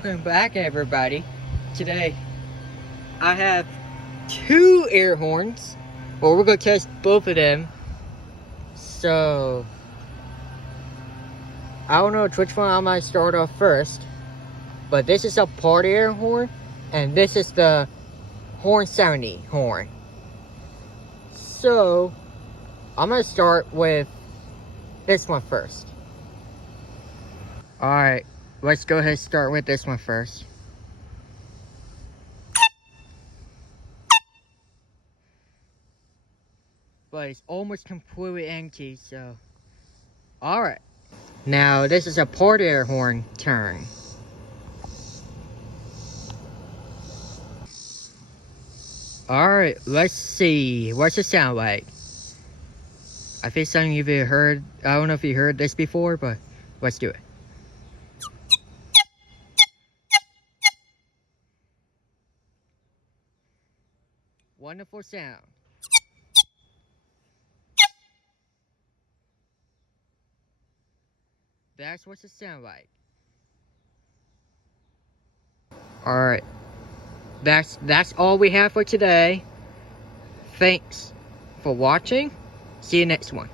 Welcome back, everybody. Today, I have two air horns. Well, we're going to test both of them. So, I don't know which one I might start off first. But this is a party air horn. And this is the Horn 70 horn. So, I'm going to start with this one first. Alright, let's go ahead and start with this one first. But it's almost completely empty, so... Alright. Now, this is a party air horn turn. Alright, let's see. What's it sound like? I think some of you have heard... I don't know if you heard this before, but let's do it. Wonderful sound. That's what it sound like. Alright. That's all we have for today. Thanks for watching. See you next one.